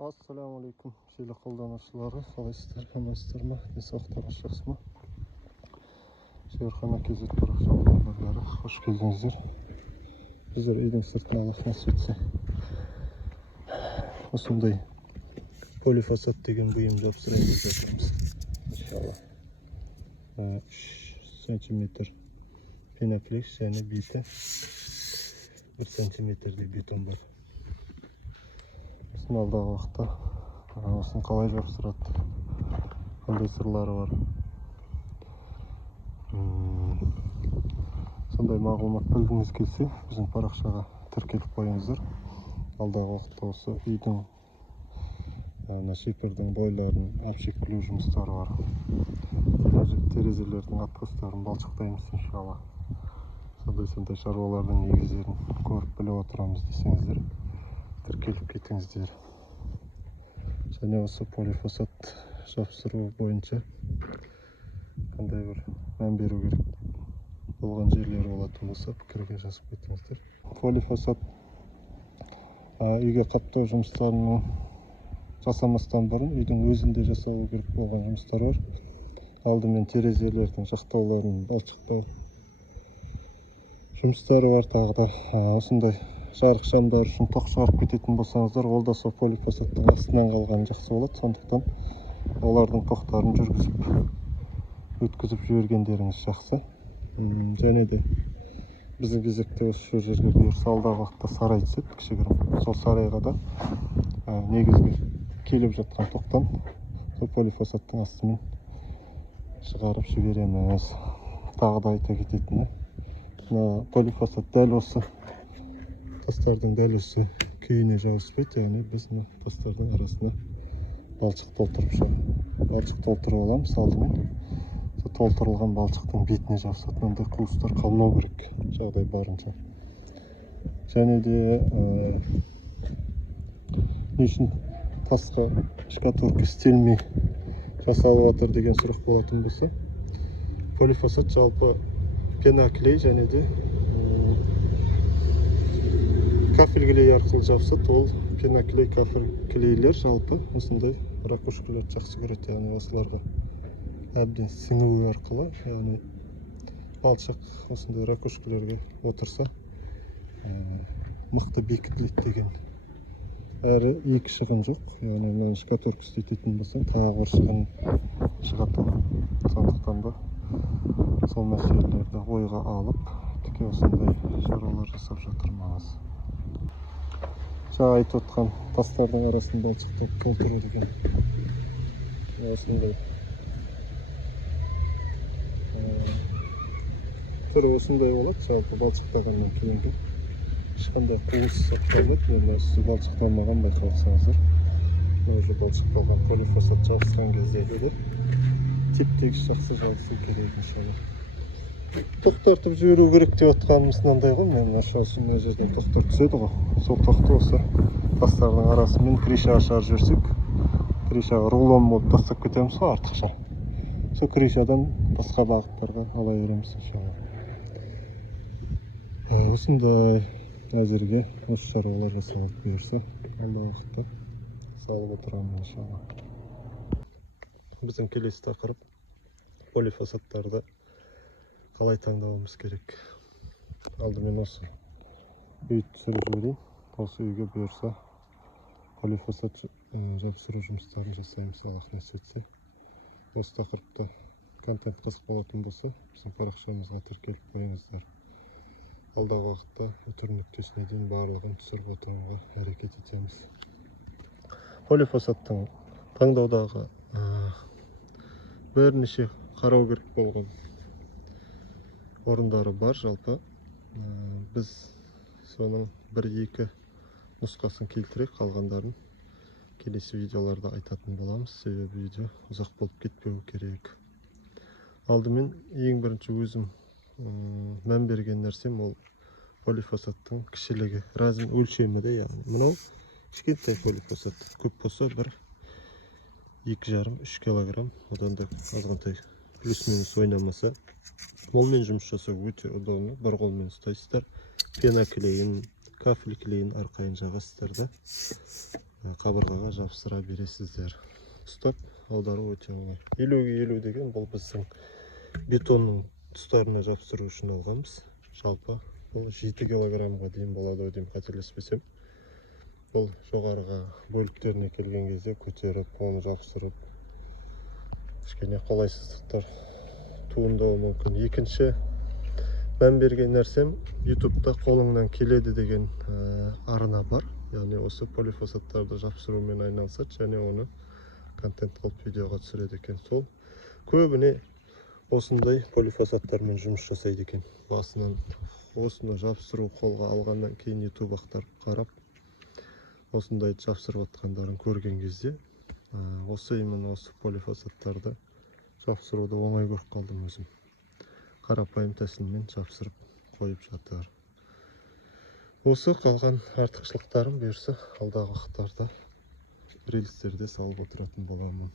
Assalamu alaikum желі қолданушылары, қалайсыздар, амансыздар ма, денсаулықтарыңыз жақсы ма? Шеберхана KZ парақшалары, қош келдіңіздер. Біздер үйдің сыртына Аллах нәсіп етсе осындай полифосфат деген бұйым жапсырайық деп жатырмыз. Иншалла 3 сантиметр пеноклей және беті 1 сантиметрдей бетон бар. Алдағы уақытта осыны қалай жапсырады, қандай сырлары бар, сондай мағлұмат білгіңіз келсе біздің парақшаға тіркеліп қойыңыздар. Алдағы уақытта осы үйдің шипердің бойларын әпшекілеу жұмыстары бар, терезелердің откостарын балшықтаймыз иншалла. Сондай шаруалардың негіздерін көріп біліп отырамыз десеңіздер, тіркеліп кетіңіздер. Және осы полифосфат жапсыру бойынша қандай бір мән беру керек болған жерлері болатын болса, пікірге жазып кетіңіздер. Полифосфат үйге қаптау жұмыстарын жасамастан бұрын үйдің өзінде жасалу керек болған жұмыстар бар. Алдымен терезелердің жақтауларын балшықтау жұмыстары бар. Тағы да осындай жарық шамдар үшін тоқ шығарып кететін болсаңыздар, ол да сол полифосфаттың астынан қалған жақсы болады. Сондықтан олардың тоқтарын өткізіп жібергендеріңіз жақсы. Және де біздің кезекте осы жерге бұйырса алдағы уақытта сарай түседі, кішігірім. Сол сарайға да негізгі келіп жатқан тоқтан сол полифосфаттың астымен шығарып жібереміз. Тағы да айта кететіні, полифосфат дәл осы тастардың дәл осы күйіне жабыспайды, яғни біз тастардың арасына балшық толтырып шығамыз. Балшық толтырып аламыз алдымен. Сол толтырылған балшықтың бетіне жабысатын ондай қуыстар қалмау керек, жағдай барынша. Және де не үшін тасқа шкатулка істелмей жасалып жатыр деген сұрақ болатын болса, полифосфат жалпы пеноклей және де кафель клей арқылы жабысады. Ол пеноклей, кафель клейлер жалпы осындай ракушкаларды жақсы көреді, яғни осыларға әбден сіңуі арқылы, яғни балшық осындай ракушкаларға отырса мықты бекітіледі деген. Әрі екі шығын жоқ, яғни мен шкатулка істейтін болсам тағы бір шығын шығатын. Сондықтан да сол мәселелерді ойға алып, тіке осындай шаруалар жасап жатырмыз. Жаңа айтып отқан тастардың арасын балшықтап толтыру деген осындай түрі осындай болады. Жалпы балшықтағаннан кейінгі ешқандай қуыс сақталмайды. Енді сіз балшықталмаған байқалсаңыздар, уже балшықталған полифосфат жабысқан кездегі де теп-тегіс жақсы жабысу керек иншалла. Тоқтартып жіберу керек деп отқанымыз мынандай ғой, мен мына жерден тоқтар түседі ғой. Сол тоқты осы тастардың арасымен кришаға шығарып жіберсек, кришаға рулон болып тастап кетеміз ғой артықша. Сол кришадан басқа бағыттарға ала береміз иншалла. Осындай әзірге осы шаруалар жасалып бұйырса, алдағы уақытта салып отырамын иншалла. Біздің келесі тақырып полифосфаттарды қалай таңдауымыз керек. Алдымен осы үйді түсіріп жіберейін. Осы үйге бұйырса полифосфат жапсыру жұмыстарын жасаймыз, Аллах нәсіп етсе. Осы тақырыпта контент қызық болатын болса, біздің парақшамызға тіркеліп қойыңыздар. Алдағы уақытта үтір нүктесіне дейін барлығын түсіріп отыруға әрекет етеміз. Полифосфаттың таңдаудағы бірнеше қарау керек болған орындары бар. Жалпы біз соның 1-2 нұсқасын келтірек, қалғандарын келесі видеоларда айтатын боламыз. Себебі видео ұзақ болып кетпеу керек. Алдымен ең бірінші өзім мән берген нәрсем ол полифосфаттың кішілігі, разм өлшемі де, яғни мынау кішкентай полифосфат, көп болса 2,5-3 килограмм, одан да азғантай плюс-минус ойнамаса қолмен жұмыс жасау өте удобно. Бір қолмен ұстайсыздар, пеноклейін, кафель клейін арқайын жағасыздар да қабырғаға жапсыра бересіздер. Ұстап аудару өте оңай. 50-50 деген бұл біздің бетонның тұстарына жапсыру үшін алғанбыз. Жалпы бұл 7 килограммға дейін болады ау деймін, қателеспесем. Бұл жоғарыға бөліктеріне келген кезде көтеріп, оны жапсырып, кішкене қолайсыздықтар туындауы мүмкін. Екінші мән берген нәрсем, ютубта қолыңнан келеді деген арна бар. Яғни осы полифосфаттарды жапсырумен айналысады және оны контент қылып видеоға түсіреді екен. Сол көбіне осындай полифосфаттармен жұмыс жасайды екен. Басынан осыны жапсыру қолға алғаннан кейін ютуб ақтарып қарап, осындай жапсырып атқандарын көрген кезде, именно осы полифосфаттарды жапсыруды оңай көріп қалдым өзім. Қарапайым тәсілмен жапсырып қойып жатыр. Осы қалған артықшылықтарым бұйырса алдағы уақыттарда рилстерде салып отыратын боламын.